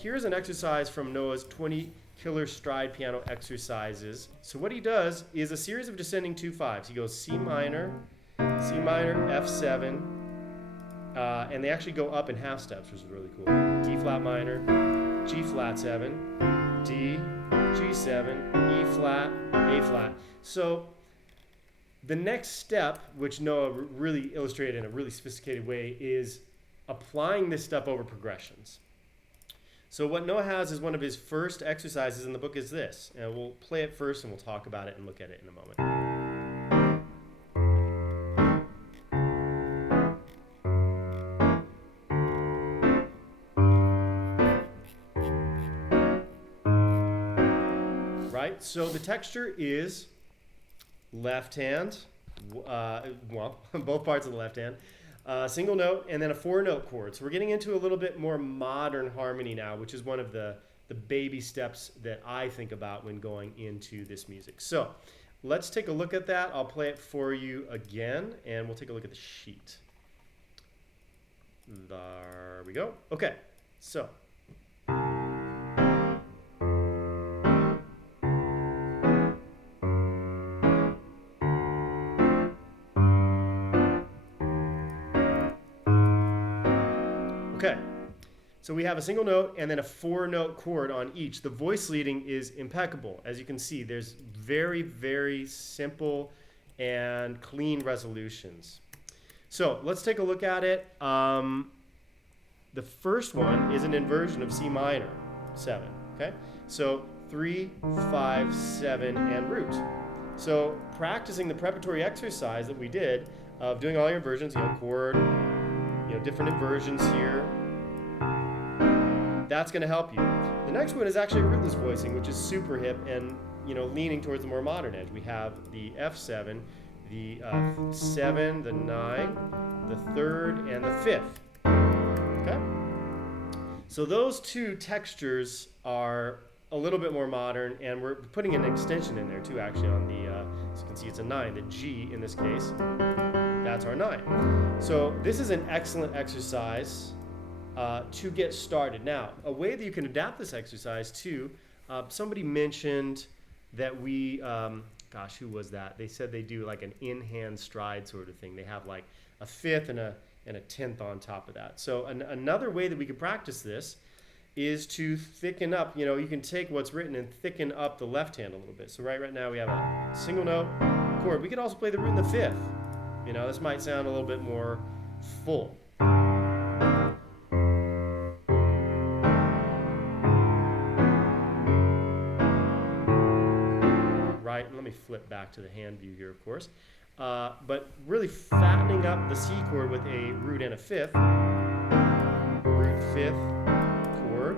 here's an exercise from Noah's 20 killer stride piano exercises. So what he does is a series of descending 2/5s. He goes C minor, F7, and they actually go up in half steps, which is really cool. D flat minor, G flat 7, D, G7, E flat, A flat. So the next step, which Noah really illustrated in a really sophisticated way, is applying this stuff over progressions. So what Noah has is one of his first exercises in the book is this. And we'll play it first and we'll talk about it and look at it in a moment. Right? So the texture is left hand, well, both parts of the left hand. Single note, and then a 4-note chord. So we're getting into a little bit more modern harmony now, which is one of the baby steps that I think about when going into this music. So let's take a look at that. I'll play it for you again, and we'll take a look at the sheet. There we go. Okay, so. Okay, so we have a single note and then a 4-note chord on each. The voice leading is impeccable. As you can see, there's very, very simple and clean resolutions. So let's take a look at it. The first one is an inversion of C minor 7. Okay, so 3, 5, 7, and root. So practicing the preparatory exercise that we did of doing all your inversions, chord, different inversions here. That's going to help you. The next one is actually rootless voicing, which is super hip and leaning towards the more modern edge. We have the F7, the 7, the 9, the 3rd, and the 5th. Okay? So those two textures are a little bit more modern, and we're putting an extension in there too, actually, on the, so you can see it's a 9, the G in this case. That's our 9. So this is an excellent exercise to get started. Now, a way that you can adapt this exercise too, somebody mentioned that we, gosh, who was that? They said they do like an in-hand stride sort of thing. They have like a 5th and a 10th on top of that. So another way that we could practice this is to thicken up. You can take what's written and thicken up the left hand a little bit. So right now we have a single note chord. We could also play the root in the 5th. This might sound a little bit more full. Right, let me flip back to the hand view here, of course. But really fattening up the C chord with a root and a 5th. Root 5th chord.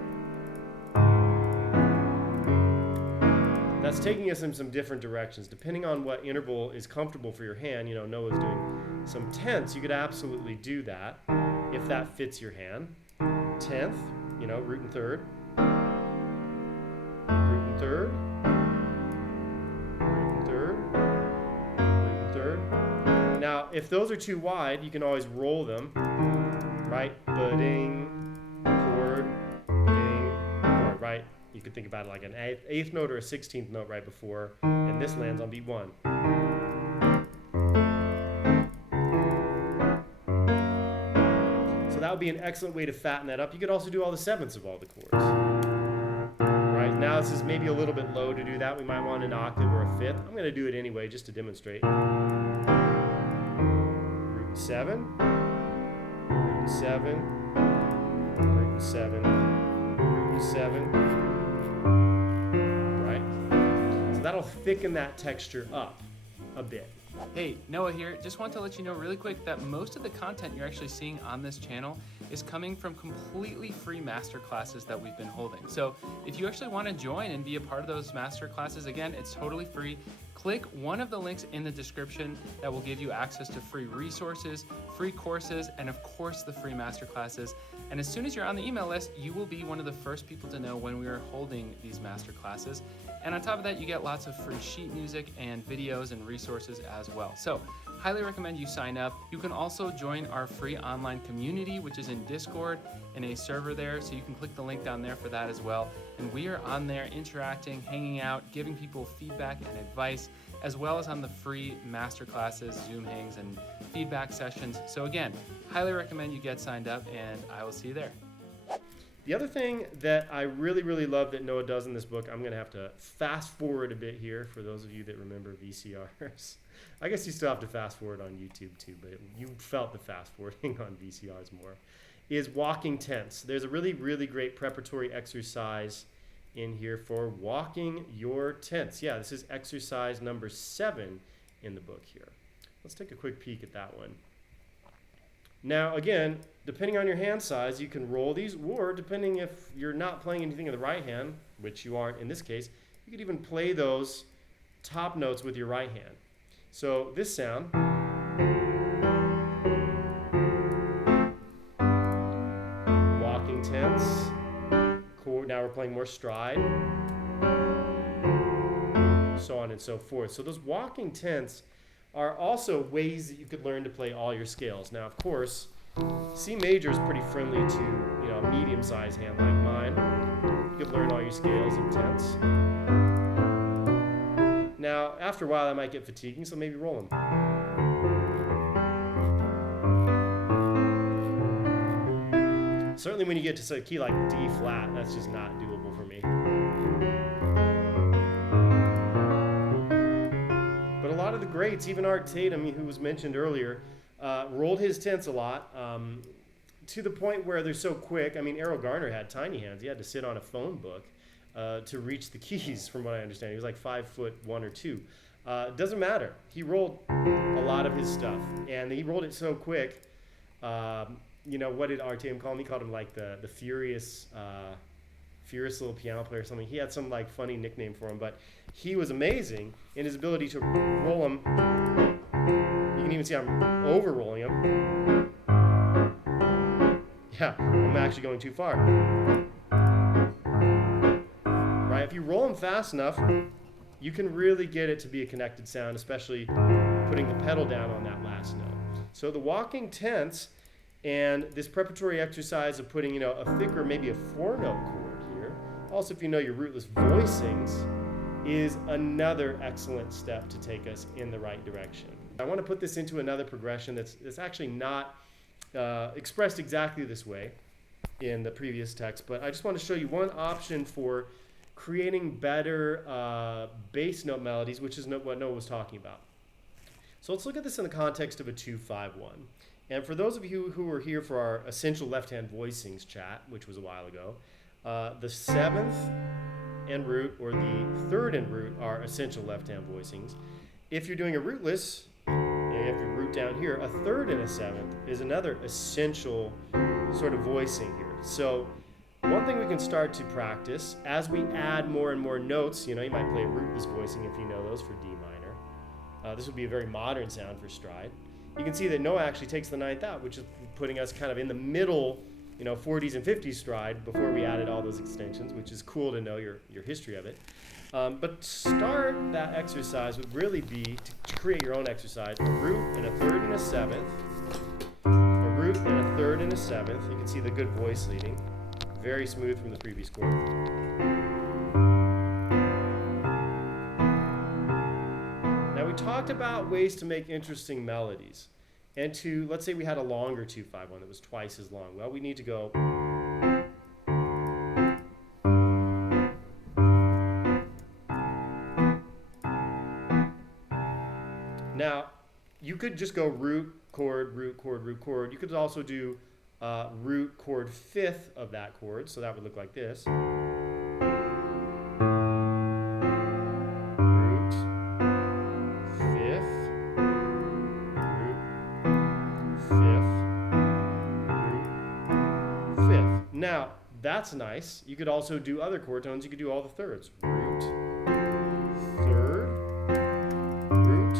That's taking us in some different directions. Depending on what interval is comfortable for your hand, Noah's doing some 10ths. You could absolutely do that if that fits your hand. 10th, root and 3rd. Root and 3rd. Root and 3rd. Root and 3rd. Now, if those are too wide, you can always roll them. Right? Ba-ding, chord, ba-ding, chord, right? You could think about it like an 8th note or a 16th note right before, and this lands on beat 1. So that would be an excellent way to fatten that up. You could also do all the 7ths of all the chords. Right, now this is maybe a little bit low to do that. We might want an octave or a 5th. I'm going to do it anyway just to demonstrate. Root 7, root 7, root 7, root 7. That'll thicken that texture up a bit. Hey, Noah here. Just want to let you know really quick that most of the content you're actually seeing on this channel is coming from completely free master classes that we've been holding. So if you actually want to join and be a part of those master classes, again, it's totally free. Click one of the links in the description that will give you access to free resources, free courses, and of course the free master classes. And as soon as you're on the email list, you will be one of the first people to know when we are holding these master classes. And on top of that, you get lots of free sheet music and videos and resources as well. So highly recommend you sign up. You can also join our free online community, which is in Discord and a server there, so you can click the link down there for that as well. And we are on there interacting, hanging out, giving people feedback and advice, as well as on the free masterclasses, Zoom hangs, and feedback sessions. So again, highly recommend you get signed up, and I will see you there. The other thing that I really, really love that Noah does in this book, I'm going to have to fast forward a bit here for those of you that remember VCRs. I guess you still have to fast forward on YouTube too, but you felt the fast forwarding on VCRs more, is walking tense. There's a really, really great preparatory exercise in here for walking your tense. Yeah, this is exercise number 7 in the book here. Let's take a quick peek at that one. Now, again, depending on your hand size, you can roll these, or depending if you're not playing anything in the right hand, which you aren't in this case, you could even play those top notes with your right hand. So this sound, walking tense, chord, now we're playing more stride, so on and so forth. So those walking tense are also ways that you could learn to play all your scales. Now, of course, C major is pretty friendly to, a medium-sized hand like mine. You could learn all your scales in tense. Now, after a while, that might get fatiguing, so maybe roll them. Certainly when you get to a key like D flat, that's just not doable for me. But a lot of the greats, even Art Tatum, who was mentioned earlier, rolled his tense a lot, to the point where they're so quick. I mean, Errol Garner had tiny hands. He had to sit on a phone book to reach the keys, from what I understand. He was like 5'1" or 2. Doesn't matter. He rolled a lot of his stuff, and he rolled it so quick. What did Art Tatum call him? He called him like the furious little piano player or something. He had some like funny nickname for him, but he was amazing in his ability to roll them. You can even see I'm over-rolling them. Yeah, I'm actually going too far. Right, if you roll them fast enough, you can really get it to be a connected sound, especially putting the pedal down on that last note. So the walking tense and this preparatory exercise of putting, a thicker, maybe a 4-note chord here. Also, if you know your rootless voicings, is another excellent step to take us in the right direction. I want to put this into another progression that's actually not expressed exactly this way in the previous text, but I just want to show you one option for creating better bass note melodies, which is what Noah was talking about. So let's look at this in the context of a 2-5-1. And for those of you who were here for our essential left-hand voicings chat, which was a while ago, the 7th and root or the 3rd and root are essential left-hand voicings. If you're doing a rootless, you have your root down here, a 3rd and a 7th is another essential sort of voicing here. So one thing we can start to practice as we add more and more notes, you might play a rootless voicing if you know those for D minor. This would be a very modern sound for stride. You can see that Noah actually takes the 9th out, which is putting us kind of in the middle, 40s and 50s stride before we added all those extensions, which is cool to know your history of it. But start that exercise would really be to create your own exercise. A root and a 3rd and a 7th. A root and a 3rd and a 7th. You can see the good voice leading. Very smooth from the previous chord. Now we talked about ways to make interesting melodies. And let's say we had a longer 2-5-1 that was twice as long. Well, we need to go. Now, you could just go root, chord, root, chord, root, chord. You could also do root, chord, 5th of that chord. So that would look like this. Now, that's nice. You could also do other chord tones. You could do all the thirds. Root, 3rd, root,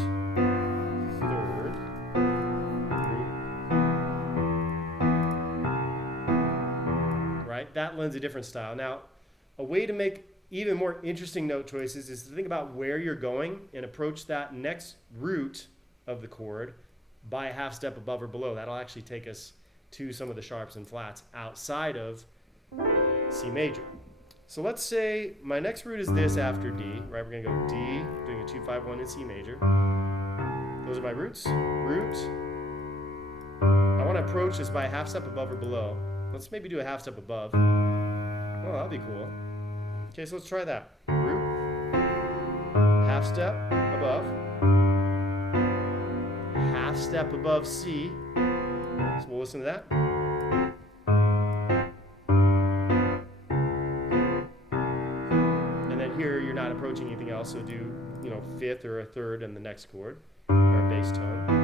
3rd, root. Right? That lends a different style. Now, a way to make even more interesting note choices is to think about where you're going and approach that next root of the chord by a half step above or below. That'll actually take us to some of the sharps and flats outside of C major. So let's say my next root is this after D, right? We're gonna go D, doing a 2-5-1 in C major. Those are my roots. Root. I want to approach this by a half step above or below. Let's maybe do a half step above. Oh, that'll be cool. Okay, so let's try that. Root, half step above, half step above C. So we'll listen to that. And then here you're not approaching anything else, so do, you know, fifth or a third in the next chord, or bass tone.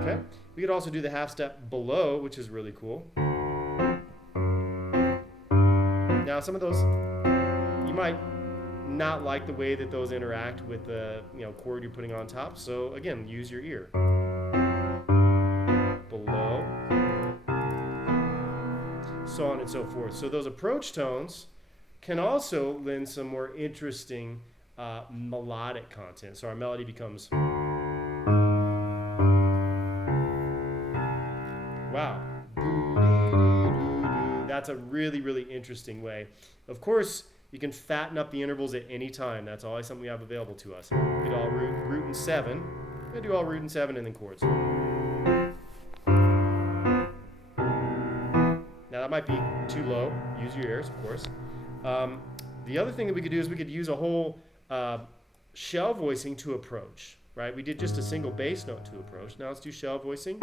Okay. We could also do the half step below, which is really cool. Now, some of those, you might not like the way that those interact with the, you know, chord you're putting on top. So again, use your ear. Below, so on and so forth. So those approach tones can also lend some more interesting melodic content. So our melody becomes, wow. That's a really, really interesting way. Of course, you can fatten up the intervals at any time. That's always something we have available to us. We do all root and 7. We're going to do all root and 7 and then chords. Now that might be too low. Use your ears, of course. The other thing that we could do is we could use a whole shell voicing to approach, right? We did just a single bass note to approach. Now let's do shell voicing.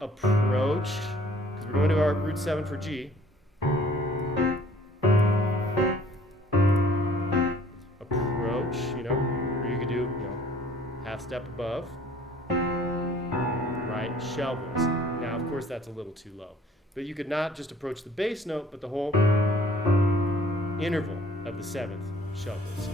Approach. We're going to our root 7 for G. Approach, you know, or you could do, you know, half step above, right? Shell voice. Now, of course, that's a little too low. But you could not just approach the bass note, but the whole interval of the 7th shell voice.